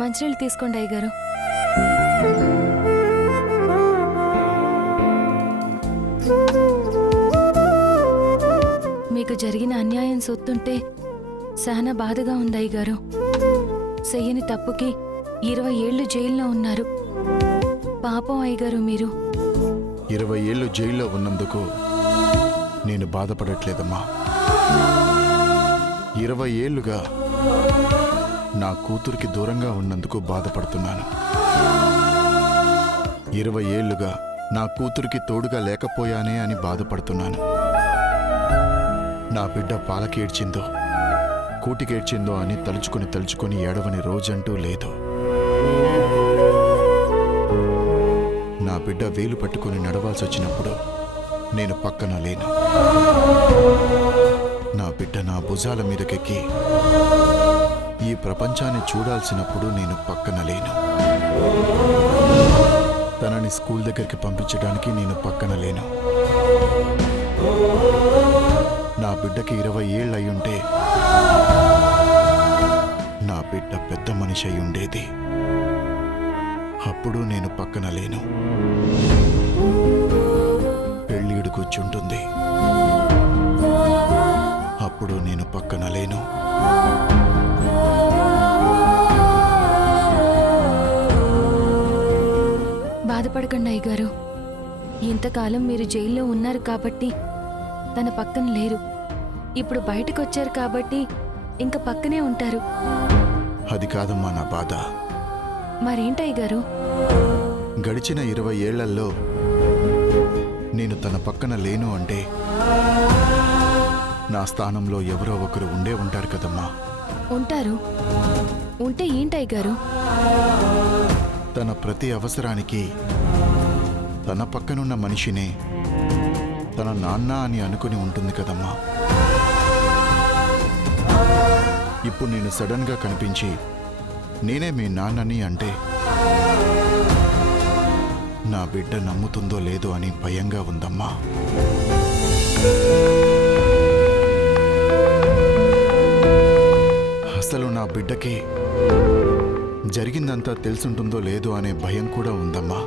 మంచినీళ్ళు తీసుకోండి అయ్యగారు. మీకు జరిగిన అన్యాయం సొత్తుంటే చాలా బాధగా ఉంది అయ్యగారు. చెయ్యని తప్పుకి 20 ఏళ్ళు జైల్లో ఉన్నారు. పాపం అయ్యగారు మీరు. 20 ఏళ్ళు జైల్లో ఉన్నందుకు నేను బాధపడట్లేదమ్మా. 20 ఏళ్లుగా నా కూతురికి దూరంగా ఉన్నందుకు బాధపడుతున్నాను. 20 ఏళ్లుగా నా కూతురికి తోడుగా లేకపోయానే అని బాధపడుతున్నాను. నా బిడ్డ పాలకేడ్చిందో కూటికేడ్చిందో అని తలుచుకొని ఏడవని రోజంటూ లేదు. నా బిడ్డ వేలు పట్టుకుని నడవాల్సి వచ్చినప్పుడు నేను పక్కన లేను. నా బిడ్డ నా భుజాల మీదకెక్కి ఈ ప్రపంచాన్ని చూడాల్సినప్పుడు నేను పక్కన లేను. తనని స్కూల్ దగ్గరికి పంపించడానికి నేను పక్కన లేను. నా బిడ్డకి 20 ఏళ్ళు అయ్యుంటే నా బిడ్డ పెద్ద మనిషి అయి ఉండేది. అప్పుడు నేను పక్కన లేను. పెళ్ళీడు కూర్చుంటుంది, అప్పుడు నేను పక్కన లేను. బాధపడకండి అయ్యగారు. ఇంతకాలం మీరు జైల్లో ఉన్నారు కాబట్టి తన పక్కన లేరు. ఇప్పుడు బయటకు వచ్చారు కాబట్టి ఇంక పక్కనే ఉంటారు. అది కాదమ్మా నా బాధ. మరేంటయ్యగారు? గడిచిన 20 ఏళ్లలో నేను తన పక్కన లేను అంటే నా స్థానంలో ఎవరో ఒకరు ఉండే ఉంటారు కదమ్మా. ఉంటారు. ఉంటే ఏంటయ్యగారు? తన ప్రతి అవసరానికి తన పక్కనున్న మనిషినే తన నాన్న అని అనుకుని ఉంటుంది కదమ్మా. ఇప్పుడు నేను సడన్గా కనిపించి నేనే మీ నాన్నని అంటే నా బిడ్డ నమ్ముతుందో లేదో అని భయంగా ఉందమ్మా. అసలు నా బిడ్డకి జరిగిందంతా తెలుసుంటుందో లేదో అనే భయం కూడా ఉందమ్మా.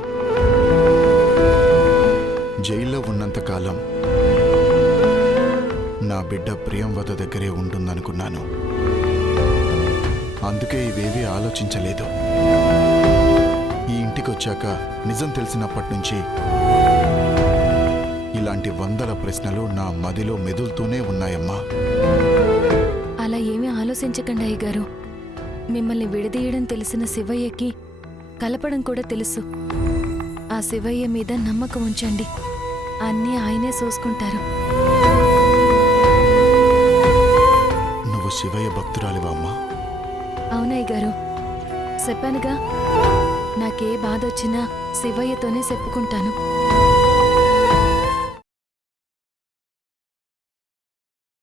జైల్లో ఉన్నంతకాలం నా బిడ్డ ప్రియంవద దగ్గరే ఉంటుందనుకున్నాను. అందుకే ఇవేవీ ఆలోచించలేదు. ఈ ఇంటికొచ్చాక నిజం తెలిసినప్పటి నుంచి ఇలాంటి 100 ప్రశ్నలు నా మదిలో మెదులుతూనే ఉన్నాయమ్మా. అలా ఏమీ ఆలోచించకండి అయ్యగారు. మిమ్మల్ని విడదీయడం తెలిసిన శివయ్యకి కలపడం కూడా తెలుసు. ఆ శివయ్య మీద నమ్మకం ఉంచండి. అన్నీ ఆయనే చూసుకుంటారు. నువ్వు శివయ్య భక్తురాలివా అమ్మా? అవునయ్య గారు, చెప్పానుగా, నాకే బాధ వచ్చినా శివయ్యతోనే చెప్పుకుంటాను.